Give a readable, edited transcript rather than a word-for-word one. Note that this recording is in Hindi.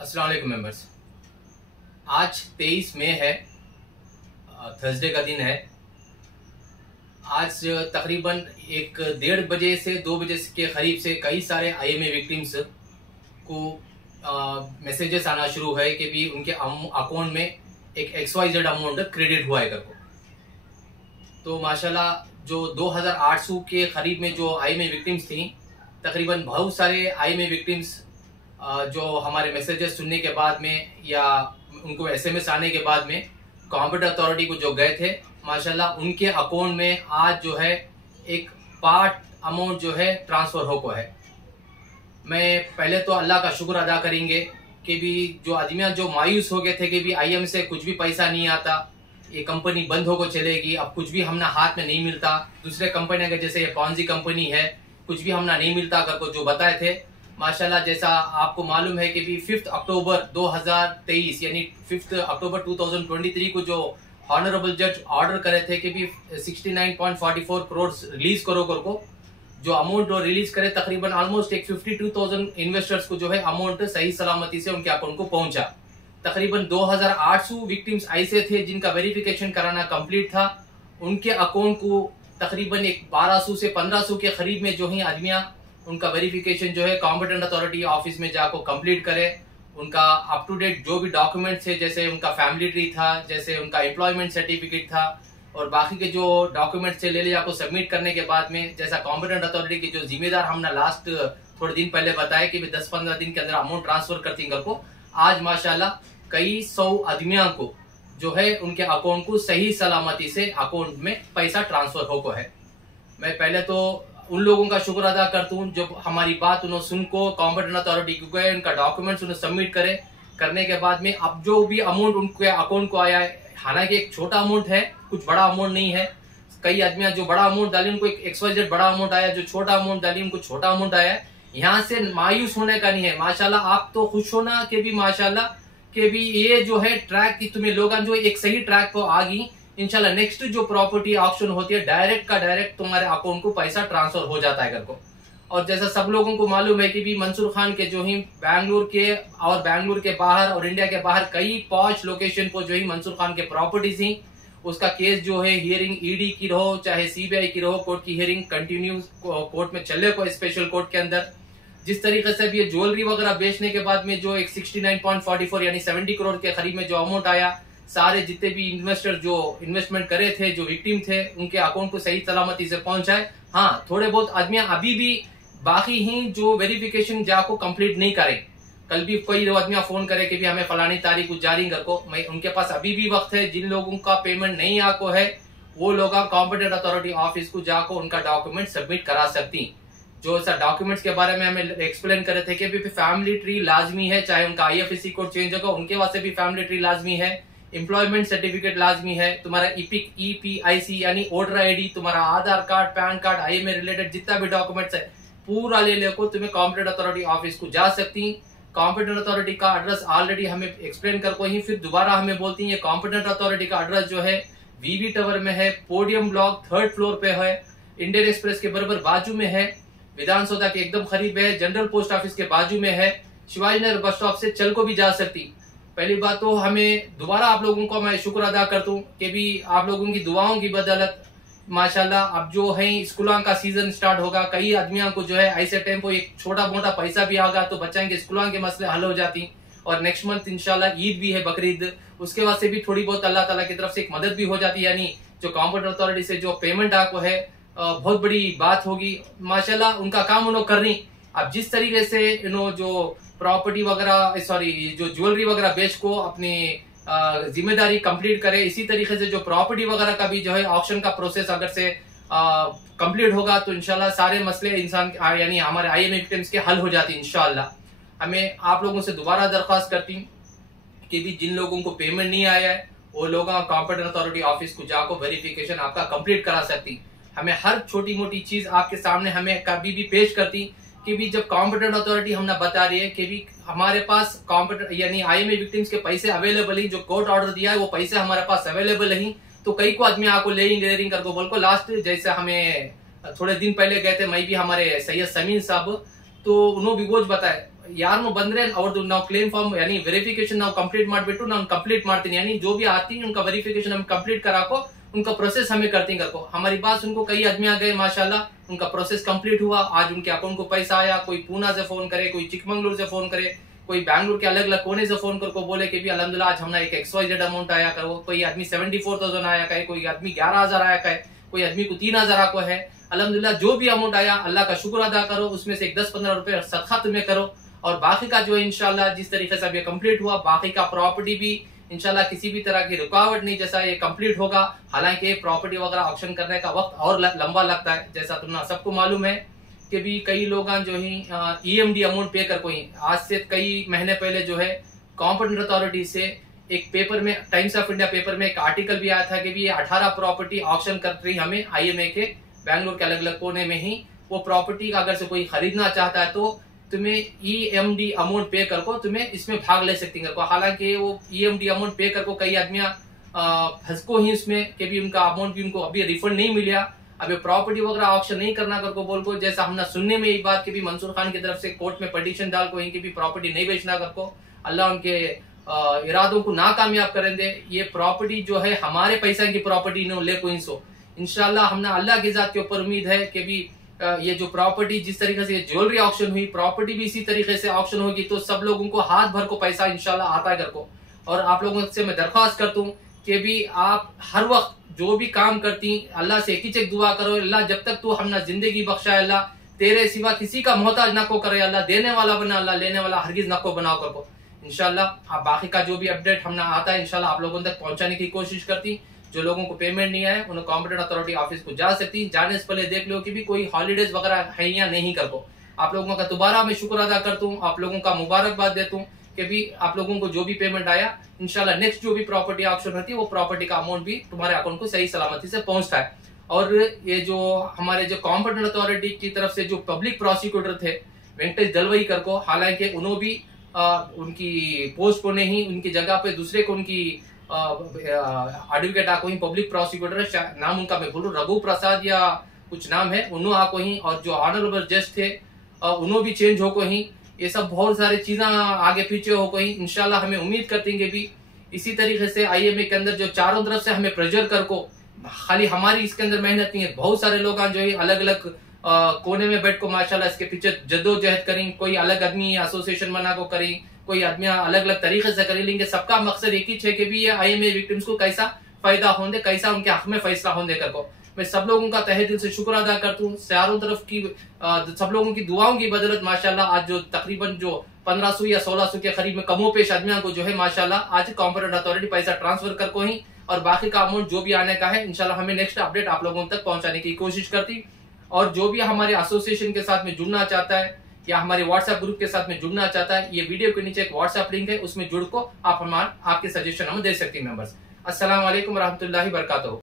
अस्सलाम वालेकुम मेंबर्स। आज 23 मई है, थर्सडे का दिन है। आज तकरीबन 1:30 से 2 बजे के करीब से कई सारे आईएमए विक्टिम्स को मैसेजेस आना शुरू है कि भी उनके अकाउंट में एक XYZ अमाउंट क्रेडिट हुआ है करके। तो माशाल्लाह जो 2800 के करीब में जो आईएमए विक्टिम्स थी, तकरीबन बहुत सारे आईएमए विक्टिम्स जो हमारे मैसेजेस सुनने के बाद में या उनको एसएमएस आने के बाद में कॉम्पिटेंट अथॉरिटी को जो गए थे, माशाल्लाह उनके अकाउंट में आज जो है एक पार्ट अमाउंट जो है ट्रांसफर होको है। मैं पहले तो अल्लाह का शुक्र अदा करेंगे कि भी जो आदमियां जो मायूस हो गए थे कि भी आईएम से कुछ भी पैसा नहीं आता, ये कंपनी बंद होकर चलेगी, अब कुछ भी हमने हाथ में नहीं मिलता, दूसरे कंपनी के जैसे ये पॉन्जी कंपनी है, कुछ भी हमने नहीं मिलता करके जो बताए थे। माशाल्लाह जैसा आपको मालूम है कि भी 5 अक्टूबर 2023 यानी 5 अक्टूबर 2023 को जो ऑनरेबल जज ऑर्डर करे थे कि भी 69.44 करोड़ रिलीज करो को जो अमाउंट रिलीज करे, तकरीबन ऑलमोस्ट एक 52,000 इन्वेस्टर्स को जो है अमाउंट सही सलामती से उनके अकाउंट को पहुंचा। तकरीबन 2800 विक्टिम्स ऐसे थे जिनका वेरिफिकेशन कराना कंप्लीट था। उनके अकाउंट को तकरीबन एक 1200 से 1500 के करीब में जो ही आदमियां उनका वेरिफिकेशन जो है कॉम्पिटेंट अथॉरिटी ऑफिस में जाकर कंप्लीट करे। उनका अप टू डेट जो भी डॉक्यूमेंट्स है, जैसे उनका फैमिली ट्री था, जैसे उनका एम्प्लॉयमेंट सर्टिफिकेट था और बाकी के जो डॉक्यूमेंट्स थे ले जाकर सबमिट करने के बाद में, जैसा कॉम्पिटेंट अथॉरिटी के जो जिम्मेदार हमने लास्ट थोड़े दिन पहले बताया कि 10-15 दिन के अंदर अमाउंट ट्रांसफर करती को, आज माशाल्लाह कई 100 आदमियों को जो है उनके अकाउंट को सही सलामती से अकाउंट में पैसा ट्रांसफर होको है। मैं पहले तो उन लोगों का शुक्र अदा करता हूँ जब हमारी बात उन्होंने सुन को कॉम्पिटेंट अथॉरिटी को गए, उनका डॉक्यूमेंट्स उन्हें सबमिट करे, करने के बाद में अब जो भी अमाउंट उनके अकाउंट को आया है, हालांकि एक छोटा अमाउंट है, कुछ बड़ा अमाउंट नहीं है। कई आदमी जो बड़ा अमाउंट डाली उनको एक XYZ बड़ा अमाउंट आया, जो छोटा अमाउंट डाली उनको छोटा अमाउंट आया। यहाँ से मायूस होने का नहीं है। माशाल्लाह आप तो खुश होना कि भी माशाल्लाह कि भी ये जो है ट्रैक की तुम्हें लोग जो एक सही ट्रैक को आ गई। इंशाल्लाह नेक्स्ट जो प्रॉपर्टी ऑक्शन होती है डायरेक्ट का डायरेक्ट तुम्हारे अकाउंट को पैसा ट्रांसफर हो जाता है घर को। और जैसा सब लोगों को मालूम है कि भी मंसूर खान के जो ही बैंगलोर के और बैंगलोर के बाहर और इंडिया के बाहर कई पॉश लोकेशन पर जो ही मंसूर खान के प्रॉपर्टीज थी, उसका केस जो है हियरिंग ईडी की रहो चाहे सीबीआई की रहो, कोर्ट की हियरिंग कंटिन्यू कोर्ट में चले को स्पेशल कोर्ट के अंदर। जिस तरीके से भी ये ज्वेलरी वगैरह बेचने के बाद में जो एक 69.44 यानी 70 करोड़ के करीब में जो अमाउंट आया, सारे जितने भी इन्वेस्टर जो इन्वेस्टमेंट करे थे, जो विक्टिम थे, उनके अकाउंट को सही सलामती से पहुंचाए। हाँ, थोड़े बहुत आदमी अभी भी बाकी ही जो वेरिफिकेशन जाको कंप्लीट नहीं करे। कल भी कोई आदमी फोन करे कि भी हमें फलानी तारीख को जारी कर को, मैं उनके पास अभी भी वक्त है। जिन लोगों का पेमेंट नहीं आको है वो लोग कॉम्पिटेंट अथॉरिटी ऑफिस को जाको उनका डॉक्यूमेंट सबमिट करा सकती। जो ऐसा डॉक्यूमेंट्स के बारे में हमें एक्सप्लेन करे थे कि भी फैमिली ट्री लाजमी है, चाहे उनका IFSC कोड चेंज होगा उनके वास्ते भी फैमिली ट्री लाजमी है, एम्प्लॉयमेंट सर्टिफिकेट लाजमी है, तुम्हारा इपिक EPIC यानी वोटर ID, तुम्हारा आधार card, pan card, IMA related जितना भी डॉक्यूमेंट्स है पूरा ले लेको तुम्हें कॉम्पिटेंट अथॉरिटी ऑफिस को जा सकती। कॉम्पिटेंट अथॉरिटी का एड्रेस ऑलरेडी हमें एक्सप्लेन कर को ही फिर दोबारा हमें बोलती है। कॉम्पिटेंट अथॉरिटी का एड्रेस जो है VV टावर में है, पोडियम ब्लॉक 3rd फ्लोर पे है, इंडियन एक्सप्रेस के बराबर बाजू में है, विधानसौदा के एकदम करीब है, जनरल पोस्ट ऑफिस के बाजू में है, शिवाजी नगर बस स्टॉप से चल को भी जा सकती। पहली बात तो हमें दोबारा आप लोगों को मैं शुक्र अदा करता हूँ कि भी आप लोगों की दुआओं की बदौलत माशाल्लाह अब जो है स्कूलों का सीजन स्टार्ट होगा। कई आदमियों को जो है ऐसे टाइम को एक छोटा मोटा पैसा भी आगा तो बच्चों के स्कूलों के मसले हल हो जाती। और नेक्स्ट मंथ इंशाल्लाह ईद भी है, बकरीद, उसके बाद से भी थोड़ी बहुत अल्लाह ताला की तरफ से एक मदद भी हो जाती। यानी जो कॉम्पिटेंट अथॉरिटी से जो पेमेंट आपको है बहुत बड़ी बात होगी। माशाल्लाह उनका काम उन्होंने करनी। अब जिस तरीके से जो प्रॉपर्टी वगैरह जो ज्वेलरी वगैरह बेच को अपनी जिम्मेदारी कंप्लीट करे, इसी तरीके से जो प्रॉपर्टी वगैरह का भी जो है ऑक्शन का प्रोसेस अगर से कंप्लीट होगा तो इंशाल्लाह सारे मसले इंसान यानी हमारे IMA विक्टिम्स के हल हो जाती इंशाल्लाह। हमें आप लोगों से दोबारा दरख्वास्त करती कि भी जिन लोगों को पेमेंट नहीं आया है वो लोग कॉम्पिटेंट अथॉरिटी ऑफिस को जाकर वेरिफिकेशन आपका कंप्लीट करा सकती। हमें हर छोटी मोटी चीज आपके सामने हमें कभी भी पेश करती कि भी जब कॉम्पिटेंट अथॉरिटी हमने बता रही है कि भी हमारे पास कॉम्पिटेंट यानी IMA विक्टिम्स के पैसे अवेलेबल ही, जो कोर्ट ऑर्डर दिया है वो पैसे हमारे पास अवेलेबल ही। तो कई को आदमी आपको लेयरिंग करके बोल को लास्ट जैसे हमें थोड़े दिन पहले गए थे, मैं भी हमारे सैयद समीन साहब, तो उन्होंने भी वो बताया ಯಾರನ್ನು ಬಂದ್ರೆ ಅವ್ರದ್ದು ನಾವು क्लेम फॉर्म यानी वेरिफिकेशन ನಾವು कंप्लीट ಮಾಡ್ಬಿಟ್ಟು ನಾವು कंप्लीट ಮಾಡ್ತೀನಿ यानी जो भी आती है उनका वेरिफिकेशन हम कंप्लीट करा को उनका प्रोसेस हमें करती करको हमारी बात उनको कई आदमी आ गए माशाल्लाह उनका प्रोसेस कंप्लीट हुआ आज उनके अकाउंट को पैसा आया कोई पूना से फोन करे कोई चिकमंगलुर से फोन करे कोई बैंगलोर के अलग अलग कोने से फोन करको बोले कि भी अल्हम्दुलिल्लाह आज हमने एक XYZ अमाउंट आया करो कोई आदमी 74,000 आया कहे कोई आदमी 11,000 आया कहे कोई आदमी को 3,000 को है अल्हम्दुलिल्लाह जो भी अमाउंट आया अल्लाह का शुक्र अदा करो उसमें से एक 10-15 रुपए सदका तुम्हें करो और बाकी का जो है इंशाल्लाह जिस तरीके से अब ये कंप्लीट हुआ बाकी का प्रॉपर्टी भी इंशाल्लाह किसी भी तरह की रुकावट नहीं जैसा ये कंप्लीट होगा हालांकि प्रॉपर्टी वगैरह ऑक्शन करने का वक्त और लंबा लगता है जैसा तुमने सबको मालूम है कि भी कई लोग जो ही EMD अमाउंट पे कर कोई आज से कई महीने पहले जो है कॉम्पिटेंट अथॉरिटी से एक पेपर में टाइम्स ऑफ इंडिया पेपर में एक आर्टिकल भी आया था कि भी ये 18 प्रॉपर्टी ऑक्शन कर रही हमें IMA के बैंगलोर के अलग अलग कोने में ही वो प्रॉपर्टी का अगर से कोई खरीदना चाहता है तो तुम्हें EMD अमाउंट पे कर को तुम्हें इसमें भाग ले सकती है हालांकि वो EMD अमाउंट पे कर को कई आदमियां फंस को ही उसमें कि भी उनका अमाउंट भी उनको अभी रिफंड नहीं मिला अभी प्रॉपर्टी वगैरह ऑक्शन नहीं करना कर को बोल को जैसा हमने सुनने में एक बात की भी मंसूर खान की तरफ से कोर्ट में पिटीशन डाल को इनकी भी प्रॉपर्टी नहीं बेचना कर को अल्लाह उनके इरादों को नाकामयाब करें दे ये प्रॉपर्टी जो है हमारे पैसा की प्रॉपर्टी ने ले कोई सो इंशाल्लाह हमने अल्लाह की जात के ऊपर उम्मीद है कि भी ये जो प्रॉपर्टी जिस तरीके से ज्वेलरी ऑक्शन हुई प्रॉपर्टी भी इसी तरीके से ऑक्शन होगी तो सब लोगों को हाथ भर को पैसा इंशाल्लाह आता है घर को और आप लोगों से मैं दरख्वास्त करता हूँ कि भी आप हर वक्त जो भी काम करती अल्लाह से एक ही चेक दुआ करो अल्लाह जब तक तू हमने जिंदगी बख्शा अल्लाह तेरे सिवा किसी का मोहताज ना को करे अल्लाह देने वाला बना अल्लाह लेने वाला हरगिज ना को बनाओ कर को इंशाल्लाह आप बाकी का जो भी अपडेट हमने आता है इंशाल्लाह आप लोगों तक पहुंचाने की कोशिश करती जो लोगों को पेमेंट नहीं आए उन्हें कॉम्पिटेंट अथॉरिटी ऑफिस को जा सकती जाने से पहले देख लो कि भी कोई हॉलीडेज वगैरह है या नहीं कर को आप लोगों का दोबारा मैं शुक्र अदा करता हूँ आप लोगों का मुबारकबाद देता हूँ कि भी आप लोगों को जो भी पेमेंट आया इंशाल्लाह नेक्स्ट जो भी प्रॉपर्टी ऑक्शन होती है वो प्रॉपर्टी का अमाउंट भी तुम्हारे अकाउंट को सही सलामती से पहुंचता है और ये जो हमारे जो कॉम्पिटेंट अथॉरिटी की तरफ से जो पब्लिक प्रोसिक्यूटर थे वेंकटेश दलवई कर को हालांकि उन्होंने भी उनकी पोस्ट को नहीं उनकी जगह पे दूसरे को उनकी एडवोकेट आको ही पब्लिक प्रोसिक्यूटर नाम उनका मैं बोलूँ रघु प्रसाद या कुछ नाम है उन्होंने आको ही और जो ऑनरेबल जज थे उन्होंने भी चेंज हो को ही ये सब बहुत सारी चीजें आगे पीछे हो को ही इंशाल्लाह हमें उम्मीद करते हैं भी इसी तरीके से IMA के अंदर जो चारों तरफ से हमें प्रेशर कर को खाली हमारी इसके अंदर मेहनत नहीं है बहुत सारे लोग जो है अलग अलग कोने में बैठ को माशाल्लाह इसके पीछे जद्दोजहद करें कोई अलग आदमी एसोसिएशन बना को करें कोई आदमी अलग अलग तरीके से कर लेंगे सबका मकसद एक ही है कि भी ये IMA विक्टिम्स को कैसा फायदा होने कैसा उनके हक में फैसला होने कर को मैं सब लोगों का तहे दिल से शुक्र अदा करता हूँ चारों तरफ की सब लोगों की दुआओं की बदौलत माशाल्लाह आज जो तकरीबन जो 1500 या 1600 के करीब में कमो पेश आदमियों को जो है माशाल्लाह आज कॉम्पिटेंट अथॉरिटी पैसा ट्रांसफर कर को ही और बाकी का अमाउंट जो भी आने का है इंशाल्लाह हमें नेक्स्ट अपडेट आप लोगों तक पहुंचाने की कोशिश करती और जो भी हमारे एसोसिएशन के साथ में जुड़ना चाहता है या हमारे व्हाट्सएप ग्रुप के साथ में जुड़ना चाहता है ये वीडियो के नीचे एक व्हाट्सएप लिंक है उसमें जुड़ को आप आपके सजेशन हमें दे सकती हैं मेंबर्स। अस्सलाम वालेकुम रहमतुल्लाहि बरकातहू।